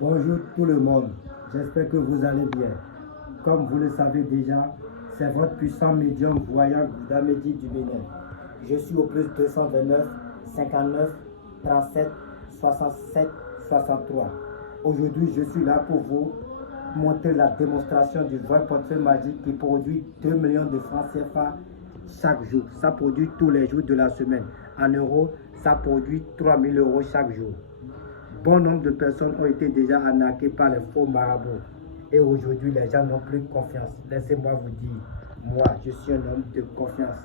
Bonjour tout le monde, j'espère que vous allez bien. Comme vous le savez déjà, c'est votre puissant médium voyant Gouda Mehdi du Bénin. Je suis au plus 229 59 37 67 63. Aujourd'hui, je suis là pour vous montrer la démonstration du vrai portefeuille magique qui produit 2 millions de francs CFA chaque jour. Ça produit tous les jours de la semaine. En euros, ça produit 3 000 euros chaque jour. Bon nombre de personnes ont été déjà arnaquées par les faux marabouts. Et aujourd'hui, les gens n'ont plus confiance. Laissez-moi vous dire, moi, je suis un homme de confiance.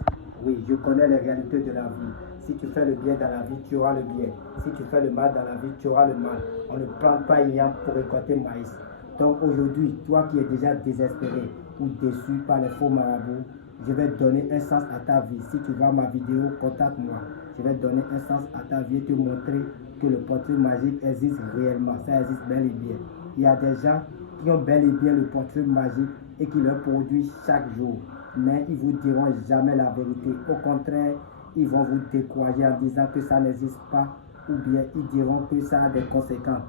Oui, je connais les réalités de la vie. Si tu fais le bien dans la vie, tu auras le bien. Si tu fais le mal dans la vie, tu auras le mal. On ne prend pas ayant pour récolter maïs. Donc aujourd'hui, toi qui es déjà désespéré ou déçu par les faux marabouts, je vais donner un sens à ta vie. Si tu vois ma vidéo, contacte-moi. Je vais donner un sens à ta vie et te montrer que le portefeuille magique existe réellement. Ça existe bel et bien. Il y a des gens qui ont bel et bien le portefeuille magique et qui le produisent chaque jour. Mais ils vous diront jamais la vérité. Au contraire, ils vont vous décourager en disant que ça n'existe pas ou bien ils diront que ça a des conséquences.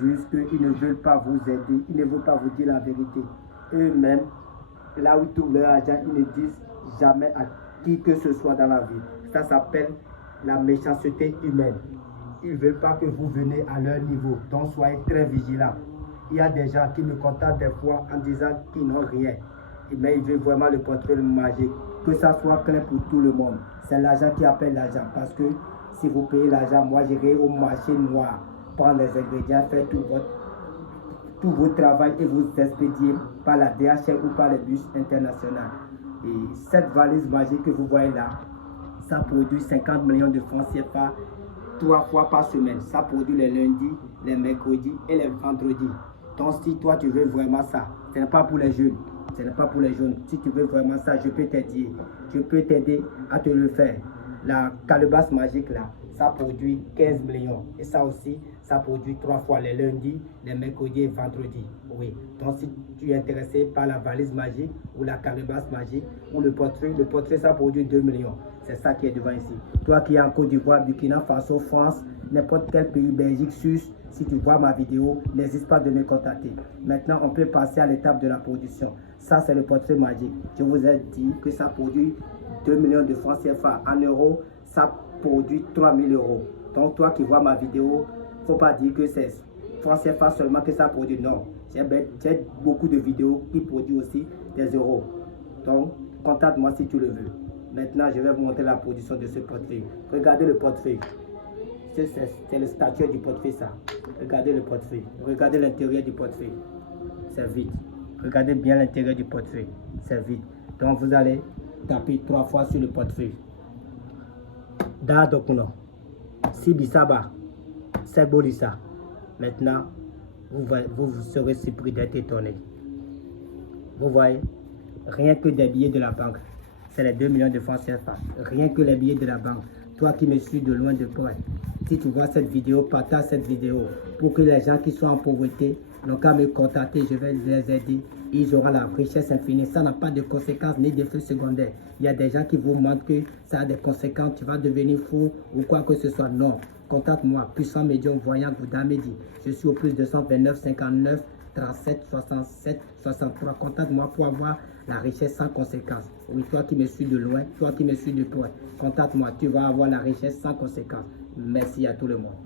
Juste qu'ils ne veulent pas vous aider, ils ne veulent pas vous dire la vérité. Eux-mêmes, là où ils trouvent leur argent, ils ne disent jamais à qui que ce soit dans la vie. Ça s'appelle la méchanceté humaine. Ils ne veulent pas que vous venez à leur niveau. Donc soyez très vigilants. Il y a des gens qui me contactent des fois en disant qu'ils n'ont rien. Mais ils veulent vraiment le portefeuille magique. Que ça soit clair pour tout le monde. C'est l'argent qui appelle l'argent. Parce que si vous payez l'argent, moi j'irai au marché noir, prendre les ingrédients, faire tout votre travail et vous expédier par la DHL ou par les bus internationaux. Et cette valise magique que vous voyez là, ça produit 50 millions de francs CFA 3 fois par semaine. Ça produit les lundis, les mercredis et les vendredis. Donc si toi tu veux vraiment ça, ce n'est pas pour les jeunes. Ce n'est pas pour les jeunes. Si tu veux vraiment ça, je peux t'aider. Je peux t'aider à te le faire. La calebasse magique là, ça produit 15 millions. Et ça aussi, ça produit 3 fois les lundis, les mercredis et vendredis. Oui. Donc si tu es intéressé par la valise magique ou la calebasse magique ou le portrait ça produit 2 millions. C'est ça qui est devant ici. Toi qui es en Côte d'Ivoire, Burkina Faso, France, n'importe quel pays, Belgique, Suisse, si tu vois ma vidéo, n'hésite pas de me contacter. Maintenant, on peut passer à l'étape de la production. Ça, c'est le portrait magique. Je vous ai dit que ça produit 2 millions de francs CFA. En euros, ça produit 3 000 euros. Donc, toi qui vois ma vidéo, il ne faut pas dire que c'est francs CFA seulement que ça produit. Non, j'ai beaucoup de vidéos qui produisent aussi des euros. Donc, contacte-moi si tu le veux. Maintenant, je vais vous montrer la production de ce portefeuille. Regardez le portefeuille. C'est le statut du portefeuille, ça. Regardez le portefeuille. Regardez l'intérieur du portefeuille. C'est vide. Regardez bien l'intérieur du portefeuille. C'est vide. Donc, vous allez taper 3 fois sur le portefeuille. Da Dokuno. Sibisaba. Sebolissa. Maintenant, vous serez surpris d'être étonné. Vous voyez, rien que des billets de la banque. C'est les 2 millions de francs CFA. Rien que les billets de la banque. Toi qui me suis de loin de près, si tu vois cette vidéo, partage cette vidéo pour que les gens qui sont en pauvreté n'ont qu'à me contacter, je vais les aider. Ils auront la richesse infinie. Ça n'a pas de conséquences ni d'effets secondaires. Il y a des gens qui vous montrent que ça a des conséquences, tu vas devenir fou ou quoi que ce soit. Non. Contacte-moi, puissant médium voyant Gouda Mehdi. Je suis au plus 229 59 37 67 63. Contacte-moi pour avoir la richesse sans conséquence. Oui, toi qui me suis de loin, toi qui me suis de près, contacte-moi, tu vas avoir la richesse sans conséquence. Merci à tout le monde.